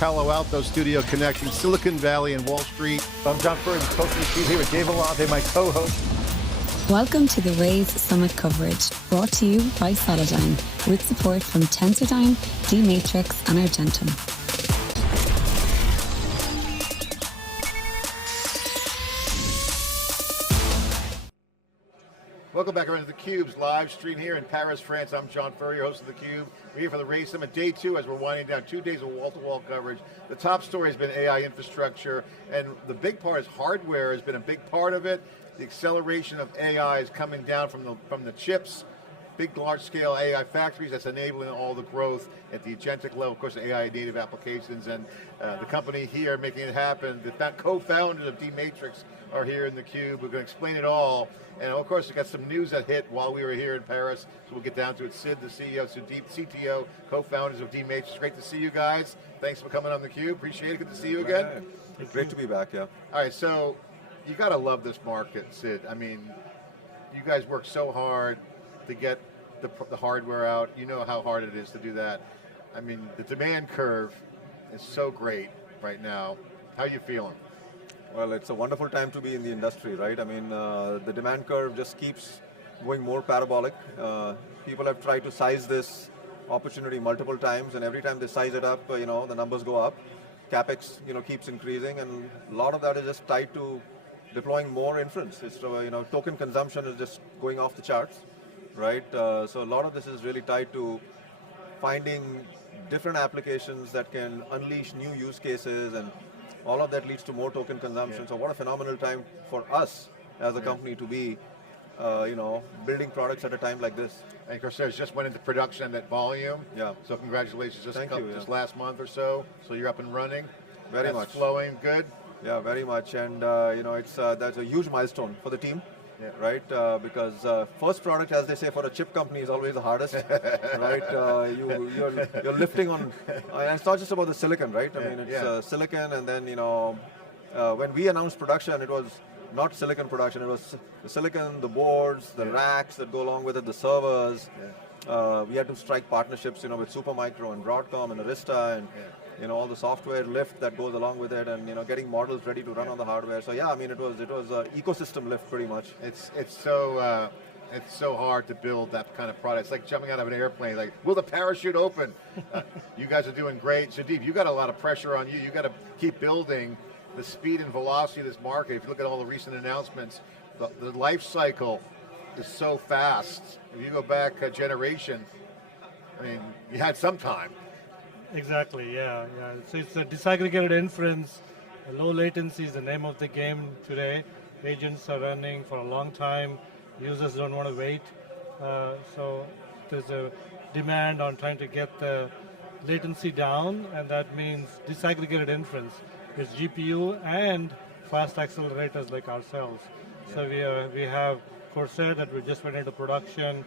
Palo Alto studio connecting Silicon Valley and Wall Street. I'm John Furrier, the host of theCUBE here with Dave Vellante, my co-host. Welcome to the Waze Summit coverage, brought to you by Solidigm, with support from Tensordyne, D-Matrix and Argentum. Welcome back around to theCUBE's live stream here in Paris, France. I'm John Furrier, host of theCUBE. We're here for the Waze Summit Day 2 as we're winding down 2 days of wall-to-wall coverage. The top story has been AI infrastructure, and the big part is hardware has been a big part of it. The acceleration of AI is coming down from the chips, big large-scale AI factories that's enabling all the growth at the agentic level, of course the AI native applications, and the company here making it happen, the co-founders of D-Matrix are here in theCUBE. We're going to explain it all. And of course, we got some news that hit while we were here in Paris, so we'll get down to it. Sid, the CEO, Sudeep, CTO, co-founders of D-Matrix. Great to see you guys. Thanks for coming on theCUBE. Appreciate it. Good to see you again. Great to be back, yeah. All right, so you got to love this market, Sid. I mean, you guys work so hard to get the hardware out. You know how hard it is to do that. I mean, the demand curve is so great right now. How are you feeling? Well, it's a wonderful time to be in the industry, right? I mean, the demand curve just keeps going more parabolic. People have tried to size this opportunity multiple times, and every time they size it up, the numbers go up. CapEx, keeps increasing, and a lot of that is just tied to deploying more inference. It's, token consumption is just going off the charts, right? So a lot of this is really tied to finding different applications that can unleash new use cases, and all of that leads to more token consumption. So what a phenomenal time for us as a company to be, building products at a time like this. And Corsair just went into production at volume. Yeah. So congratulations, Thank you, just last month or so. So you're up and running. Very much. Flowing, good. Yeah, very much. And that's a huge milestone for the team. Yeah. Right, because first product, as they say, for a chip company is always the hardest, right? You're lifting on, and it's not just about the silicon, right? I mean, it's silicon, and then when we announced production, it was not silicon production. It was the silicon, the boards, the racks that go along with it, the servers. We had to strike partnerships, with Supermicro and Broadcom and Arista, and all the software lift that goes along with it, and getting models ready to run on the hardware. So yeah, I mean, it was an ecosystem lift pretty much. It's so hard to build that kind of product. It's like jumping out of an airplane. Like, will the parachute open? You guys are doing great. Sudeep, you got a lot of pressure on you. You got to keep building the speed and velocity of this market. If you look at all the recent announcements, the life cycle is so fast. If you go back a generation, I mean, you had some time. Exactly, yeah. So it's a disaggregated inference. Low latency is the name of the game today. Agents are running for a long time. Users don't want to wait. So there's a demand on trying to get the latency down, and that means disaggregated inference. It's GPU and fast accelerators like ourselves. So we have Corsair that we just went into production.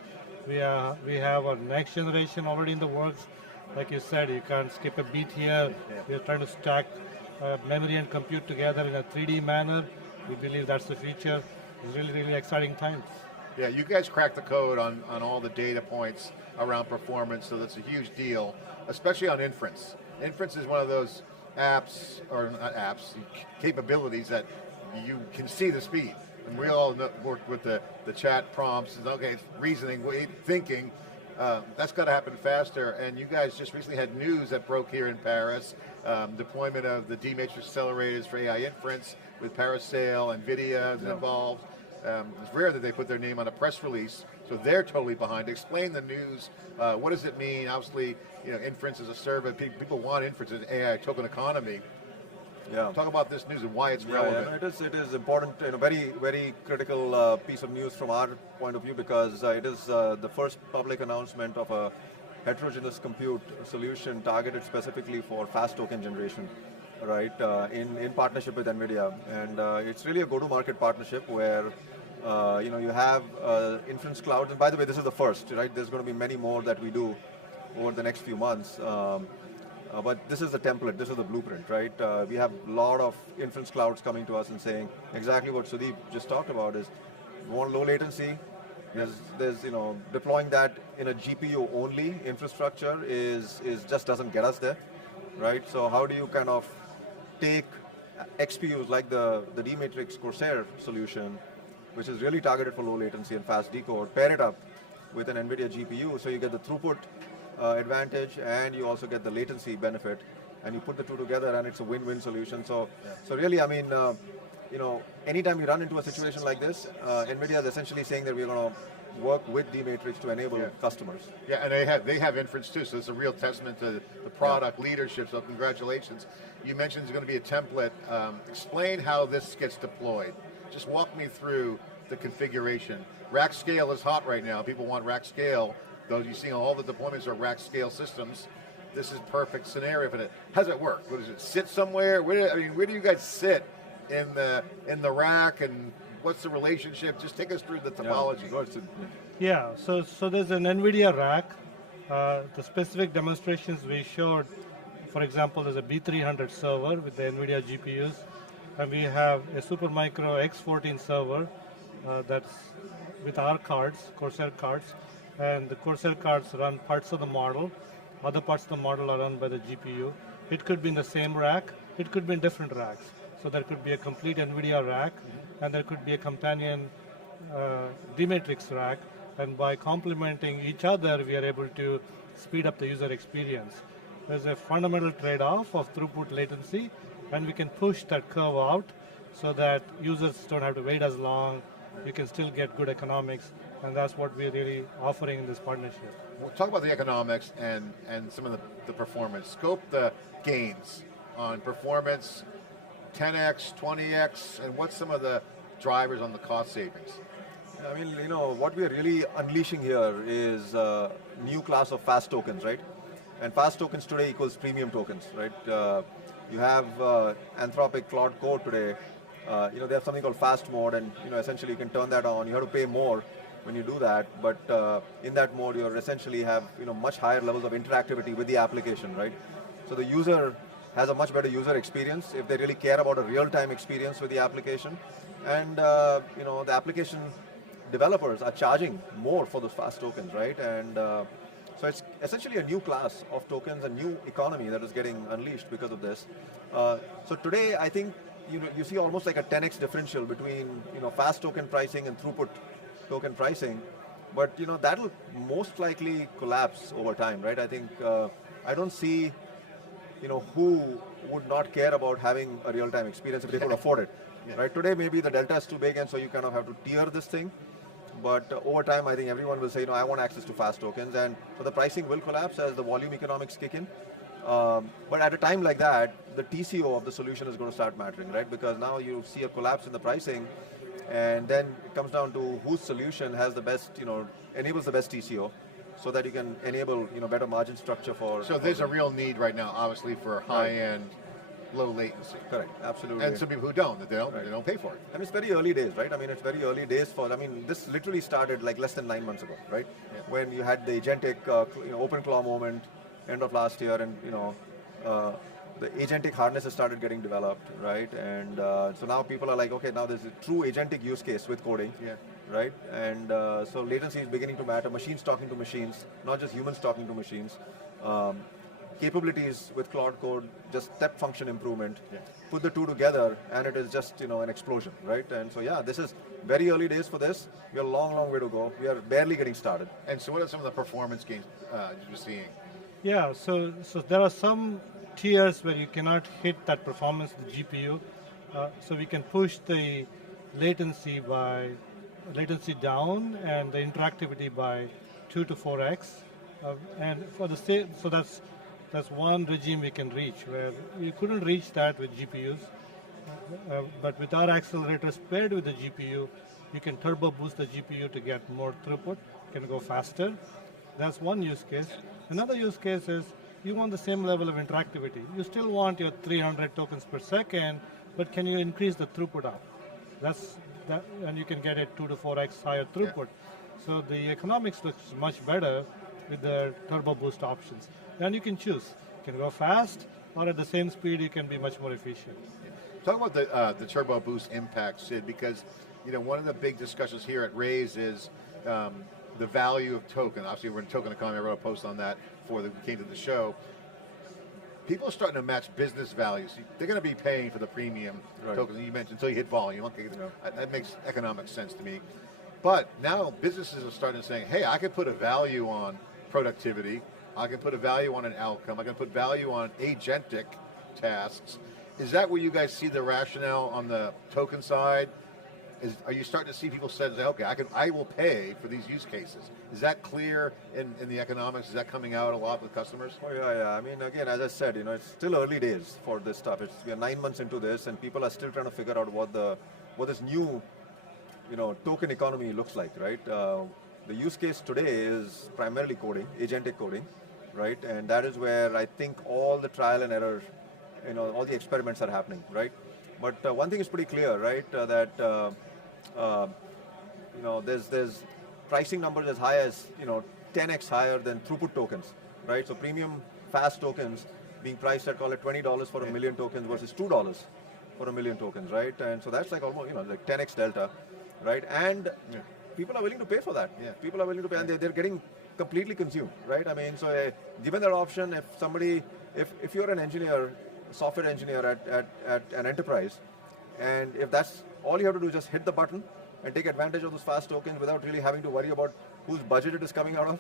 We have our next generation already in the works. Like you said, you can't skip a beat here. We're trying to stack memory and compute together in a 3D manner. We believe that's the future. It's really, really exciting times. Yeah, you guys cracked the code on all the data points around performance, so that's a huge deal, especially on inference. Inference is one of those apps, or not apps, capabilities that you can see the speed. And we all work with the chat prompts, and okay, reasoning, thinking, that's got to happen faster, and you guys just recently had news that broke here in Paris, deployment of the D-Matrix accelerators for AI inference with Parasail, NVIDIA is involved. It's rare that they put their name on a press release, so they're totally behind. Explain the news, what does it mean? Obviously, inference is a service, people want inference in AI token economy. Yeah. Talk about this news and why it's relevant. Yeah, it is important, very, very critical piece of news from our point of view, because it is the first public announcement of a heterogeneous compute solution targeted specifically for fast token generation, right, in partnership with NVIDIA. And it's really a go-to-market partnership where you have inference clouds, and by the way, this is the first, right? There's going to be many more that we do over the next few months. But this is the template, this is the blueprint, right? We have a lot of inference clouds coming to us and saying exactly what Sudeep just talked about is, we want low latency. There's deploying that in a GPU only infrastructure is just doesn't get us there, right? So how do you kind of take XPUs like the D-Matrix Corsair solution, which is really targeted for low latency and fast decode, pair it up with an NVIDIA GPU, so you get the throughput advantage and you also get the latency benefit, and you put the two together and it's a win-win solution. So, so really, I mean, anytime you run into a situation like this, NVIDIA is essentially saying that we're going to work with D-Matrix to enable customers. Yeah, and they have Inference too, so it's a real testament to the product leadership, so congratulations. You mentioned there's going to be a template. Explain how this gets deployed. Just walk me through the configuration. Rack scale is hot right now. People want rack scale. Those you see all the deployments are rack scale systems. This is perfect scenario for it. How does it work? What does it sit somewhere? Where do you guys sit in the rack, and what's the relationship? Just take us through the topology. Yeah, so there's an NVIDIA rack. The specific demonstrations we showed, for example, there's a B300 server with the NVIDIA GPUs, and we have a Supermicro X14 server that's with our cards, Corsair cards, and the Corsair cards run parts of the model. Other parts of the model are run by the GPU. It could be in the same rack, it could be in different racks. So there could be a complete NVIDIA rack, and there could be a companion D-Matrix rack, and by complementing each other, we are able to speed up the user experience. There's a fundamental trade-off of throughput latency, and we can push that curve out so that users don't have to wait as long. You can still get good economics, and that's what we're really offering in this partnership. We'll talk about the economics and some of the performance. Scope the gains on performance, 10x, 20x, and what's some of the drivers on the cost savings? I mean, what we are really unleashing here is a new class of fast tokens, right? And fast tokens today equals premium tokens, right? You have Anthropic Claude Code today. They have something called fast mode, and essentially you can turn that on. You have to pay more when you do that, but in that mode you essentially have much higher levels of interactivity with the application, right? So the user has a much better user experience if they really care about a real-time experience with the application, and the application developers are charging more for those fast tokens, right? And so it's essentially a new class of tokens, a new economy that is getting unleashed because of this. So today, I think you see almost like a 10x differential between fast token pricing and throughput token pricing, but that'll most likely collapse over time, right? I think I don't see who would not care about having a real-time experience if they could afford it, right? Today maybe the delta is too big, and so you kind of have to tier this thing. But over time, I think everyone will say, I want access to fast tokens, and so the pricing will collapse as the volume economics kick in. But at a time like that, the TCO of the solution is going to start mattering, right? Because now you see a collapse in the pricing, and then it comes down to whose solution has the best, enables the best TCO, so that you can enable, better margin structure for. So there's a real need right now, obviously, for high-end, low latency. Correct, absolutely. And some people who don't, they don't pay for it. And it's very early days, right? I mean, it's very early days this literally started like less than 9 months ago, right? Yeah. When you had the agentic OpenClaw moment, end of last year, and the agentic harnesses started getting developed, right? And so now people are like, okay, now there's a true agentic use case with coding, right? And so latency is beginning to matter. Machines talking to machines, not just humans talking to machines. Capabilities with Claude Code, just step function improvement. Put the two together, and it is just an explosion, right? And so this is very early days for this. We have a long, long way to go. We are barely getting started. And so, what are some of the performance gains you're seeing? Yeah, so there are some tiers where you cannot hit that performance with the GPU. So we can push the latency latency down and the interactivity by 2 to 4x. And for the so that's one regime we can reach, where you couldn't reach that with GPUs. But with our accelerators paired with the GPU, you can turbo boost the GPU to get more throughput, can go faster. That's one use case. Another use case is you want the same level of interactivity. You still want your 300 tokens per second, but can you increase the throughput up? And you can get it 2 to 4x higher throughput. So the economics looks much better with the turbo boost options. Then you can choose. You can go fast, or at the same speed, you can be much more efficient. Talk about the turbo boost impact, Sid, because one of the big discussions here at Raise is the value of token. Obviously, we're in token economy. I wrote a post on that before we came to the show. people are starting to match business values. They're going to be paying for the premium tokens you mentioned until you hit volume. Okay, that makes economic sense to me. But now businesses are starting to say, hey, I can put a value on productivity, I can put a value on an outcome, I can put value on agentic tasks. Is that where you guys see the rationale on the token side? Are you starting to see people say, okay, I will pay for these use cases? Is that clear in the economics? Is that coming out a lot with customers? Oh yeah. I mean, again, as I said, it's still early days for this stuff. We are 9 months into this, and people are still trying to figure out what this new, token economy looks like, right? The use case today is primarily coding, agentic coding, right? And that is where I think all the trial and error, all the experiments are happening, right? But one thing is pretty clear, right? There's pricing numbers as high as 10x higher than throughput tokens, right? So premium fast tokens being priced at, call it $20 for a million tokens versus $2 for a million tokens, right? And so that's like almost like 10x delta, right? And people are willing to pay for that. Yeah. People are willing to pay, and they're getting completely consumed, right? I mean, so given that option, if you're an engineer, software engineer at an enterprise, and if that's all you have to do is just hit the button and take advantage of those fast tokens without really having to worry about whose budget it is coming out of.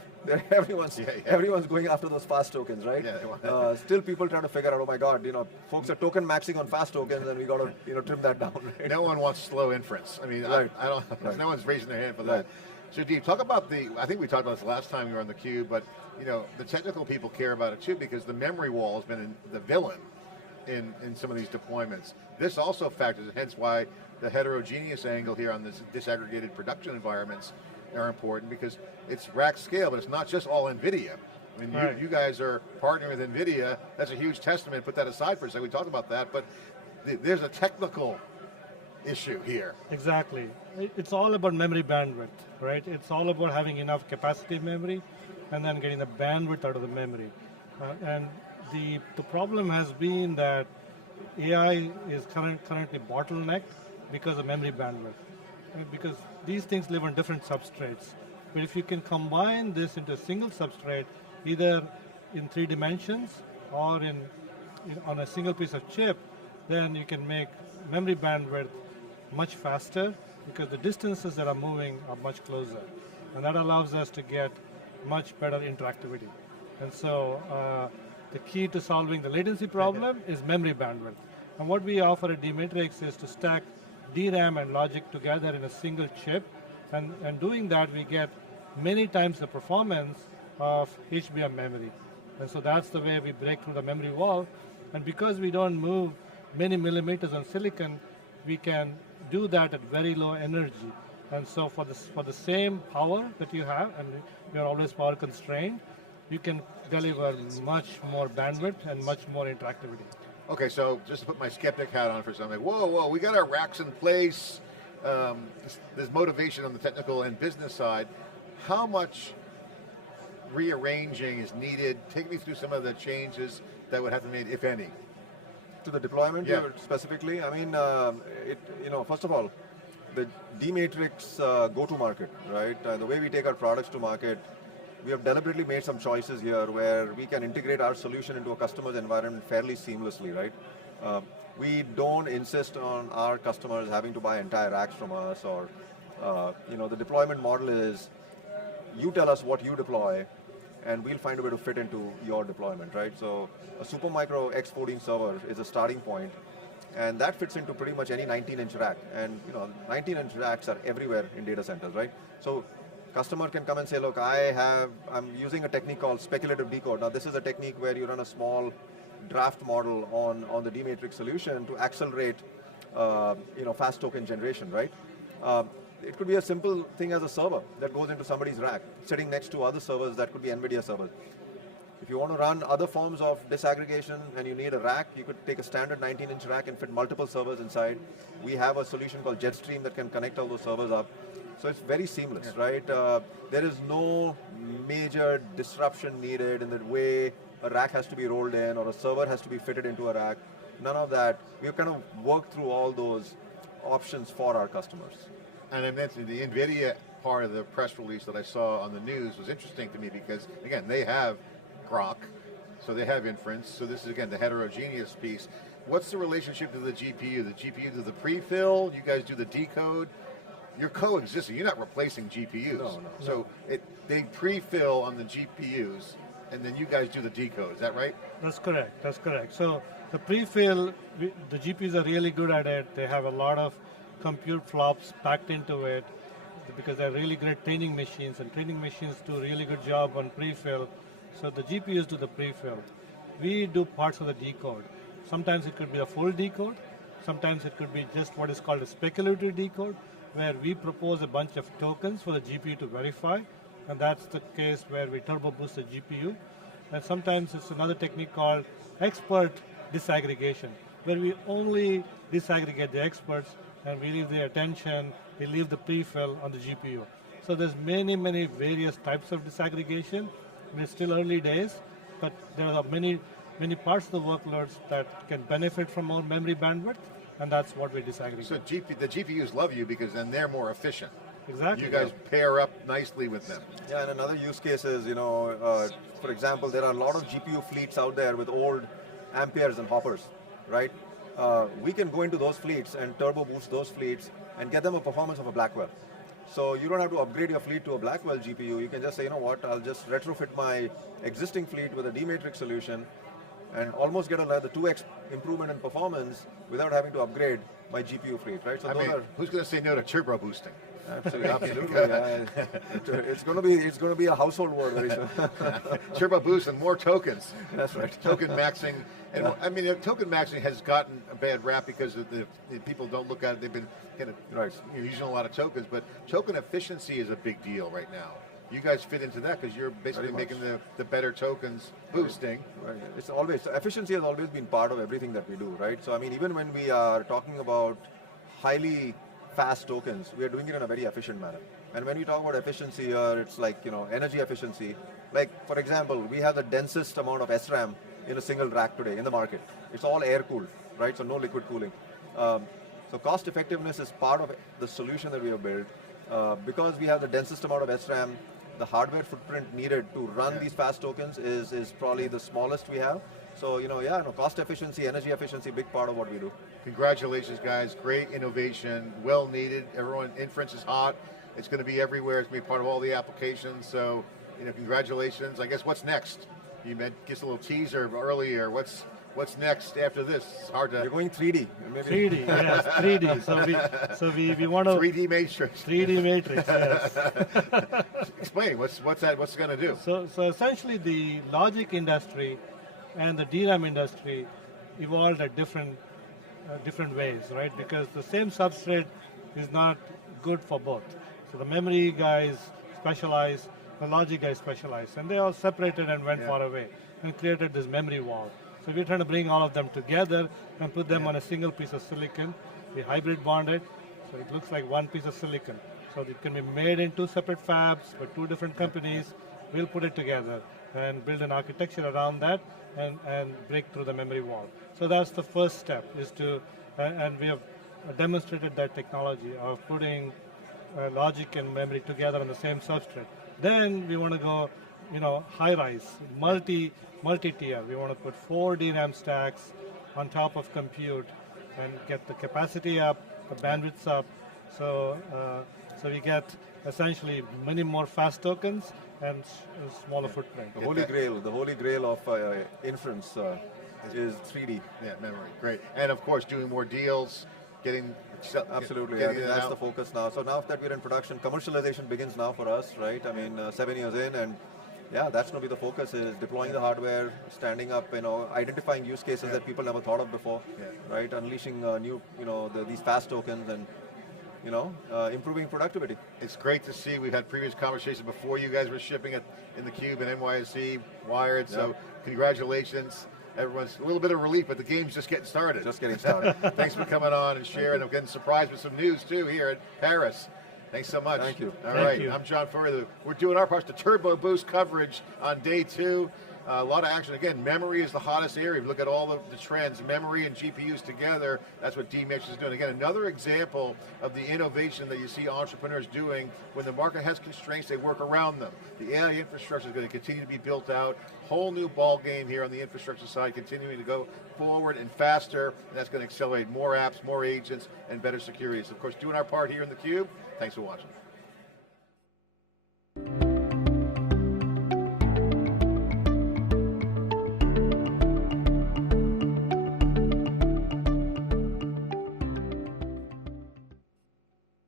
Everyone's going after those fast tokens, right? Yeah. Still people trying to figure out, oh my God, folks are token maxing on fast tokens, and we got to trim that down. Right? No one wants slow inference. I mean, I don't. No one's raising their hand for that. So, Sudeep, talk about I think we talked about this last time you were on theCUBE, but the technical people care about it too, because the memory wall has been the villain in some of these deployments. This also factors, hence why the heterogeneous angle here on this disaggregated production environments are important, because it's rack scale, but it's not just all NVIDIA. I mean, you guys are partnering with NVIDIA. That's a huge testament. Put that aside for a second. We talked about that, but there's a technical issue here. Exactly. It's all about memory bandwidth, right? It's all about having enough capacity memory and then getting the bandwidth out of the memory. And the problem has been that AI is currently bottlenecked because of memory bandwidth. Right? Because these things live on different substrates. But if you can combine this into a single substrate, either in 3 dimensions or on a single piece of chip, then you can make memory bandwidth much faster, because the distances that are moving are much closer. And that allows us to get much better interactivity. And so the key to solving the latency problem is memory bandwidth. And what we offer at D-Matrix is to stack DRAM and logic together in a single chip. And doing that, we get many times the performance of HBM memory. And so that's the way we break through the memory wall. And because we don't move many millimeters on silicon, we can do that at very low energy. And so for the same power that you have, and you're always power constrained, you can deliver much more bandwidth and much more interactivity. Okay, so just to put my skeptic hat on for something, whoa, we got our racks in place. There's motivation on the technical and business side. How much rearranging is needed? Take me through some of the changes that would have to be made, if any. To the deployment specifically, I mean, first of all, the D-Matrix go-to-market, right? The way we take our products to market, we have deliberately made some choices here where we can integrate our solution into a customer's environment fairly seamlessly, right? We don't insist on our customers having to buy entire racks from us, or the deployment model is, you tell us what you deploy, and we'll find a way to fit into your deployment, right? So a Supermicro X14 server is a starting point, and that fits into pretty much any 19-inch rack. And 19-inch racks are everywhere in data centers, right? So customer can come and say, look, I'm using a technique called speculative decode. Now this is a technique where you run a small draft model on the D-Matrix solution to accelerate fast token generation, right? It could be a simple thing as a server that goes into somebody's rack, sitting next to other servers that could be NVIDIA servers. If you want to run other forms of disaggregation and you need a rack, you could take a standard 19-inch rack and fit multiple servers inside. We have a solution called Jetstream that can connect all those servers up. So it's very seamless, right? There is no major disruption needed in the way a rack has to be rolled in or a server has to be fitted into a rack. None of that. We've kind of worked through all those options for our customers. And I mentioned the NVIDIA part of the press release that I saw on the news was interesting to me because, again, they have Grok. so they have inference. So this is again the heterogeneous piece. What's the relationship to the GPU? The GPU to the pre-fill, you guys do the decode. You're coexisting, you're not replacing GPUs. No. So they pre-fill on the GPUs, and then you guys do the decode, is that right? That's correct. So the pre-fill, the GPUs are really good at it. They have a lot of compute flops packed into it because they're really great training machines, and training machines do a really good job on pre-fill. So the GPUs do the pre-fill. We do parts of the decode. Sometimes it could be a full decode. Sometimes it could be just what is called a speculative decode, where we propose a bunch of tokens for the GPU to verify, and that's the case where we turbo boost the GPU. And sometimes it's another technique called expert disaggregation, where we only disaggregate the experts and we leave the attention, we leave the pre-fill on the GPU. So there's many various types of disaggregation. We're still early days, but there are many parts of the workloads that can benefit from more memory bandwidth, and that's what we disaggregate. So the GPUs love you because then they're more efficient. Exactly. You guys pair up nicely with them. Yeah, and another use case is, for example, there are a lot of GPU fleets out there with old Amperes and Hoppers, right? We can go into those fleets and turbo boost those fleets and get them a performance of a Blackwell. So you don't have to upgrade your fleet to a Blackwell GPU. You can just say, you know what, I'll just retrofit my existing fleet with a D-matrix solution and almost get another 2x improvement in performance without having to upgrade my GPU fleet, right? So who's going to say no to turbo boosting? Absolutely. It's going to be a household word very soon. Turbo boost and more tokens. That's right. Token maxing, and I mean, token maxing has gotten a bad rap because the people don't look at it. They've been kind of using a lot of tokens, but token efficiency is a big deal right now. You guys fit into that because you're basically making the better tokens boosting. Right. It's always, efficiency has always been part of everything that we do, right? So I mean, even when we are talking about highly fast tokens, we are doing it in a very efficient manner. And when we talk about efficiency here, it's like, energy efficiency. Like, for example, we have the densest amount of SRAM in a single rack today in the market. It's all air cooled, right? So no liquid cooling. So cost effectiveness is part of the solution that we have built. Because we have the densest amount of SRAM, the hardware footprint needed to run these fast tokens is probably the smallest we have. So, cost efficiency, energy efficiency, big part of what we do. Congratulations, guys. Great innovation, well needed. Everyone, inference is hot. It's going to be everywhere. It's going to be part of all the applications. So, congratulations. I guess what's next? You gave a little teaser earlier. What's next after this? It's hard to. You're going 3D. Maybe. 3D, yes, 3D. So we want to 3D matrix. 3D matrix. Yes. Explain. What's that? What's it going to do? So essentially, the logic industry and the DRAM industry evolved at different ways, right? Because the same substrate is not good for both. So the memory guys specialize, the logic guys specialize, and they all separated and went far away and created this memory wall. So we're trying to bring all of them together and put them on a single piece of silicon. We hybrid bonded, so it looks like one piece of silicon. So it can be made in two separate fabs by two different companies. We'll put it together and build an architecture around that and break through the memory wall. So that's the first step, and we have demonstrated that technology of putting logic and memory together on the same substrate. Then we want to go, high-rise, multi-tier. We want to put 4 DRAM stacks on top of compute and get the capacity up, the bandwidth up. So we get essentially many more fast tokens and smaller footprint. The holy grail of inference is 3D. Yeah, memory, great. And of course, doing more deals, Absolutely, getting that's the focus now. So now that we're in production, commercialization begins now for us, right? I mean, 7 years in, and that's going to be the focus, is deploying the hardware, standing up, identifying use cases that people never thought of before, right? Unleashing new, these fast tokens and improving productivity. It's great to see. We've had previous conversations before you guys were shipping it in theCUBE and NYSE Wired, so congratulations. Everyone's a little bit of relief, but the game's just getting started. Just getting started. Thanks for coming on and sharing. I'm getting surprised with some news too here at Paris. Thanks so much. Thank you. All right, I'm John Furrier. We're doing our part to turbo boost coverage on day 2. A lot of action. Again, memory is the hottest area. If you look at all the trends, memory and GPUs together, that's what D-Matrix is doing. Again, another example of the innovation that you see entrepreneurs doing. When the market has constraints, they work around them. The AI infrastructure is going to continue to be built out. Whole new ball game here on the infrastructure side, continuing to go forward and faster, and that's going to accelerate more apps, more agents, and better security. So of course, doing our part here in theCUBE. Thanks for watching.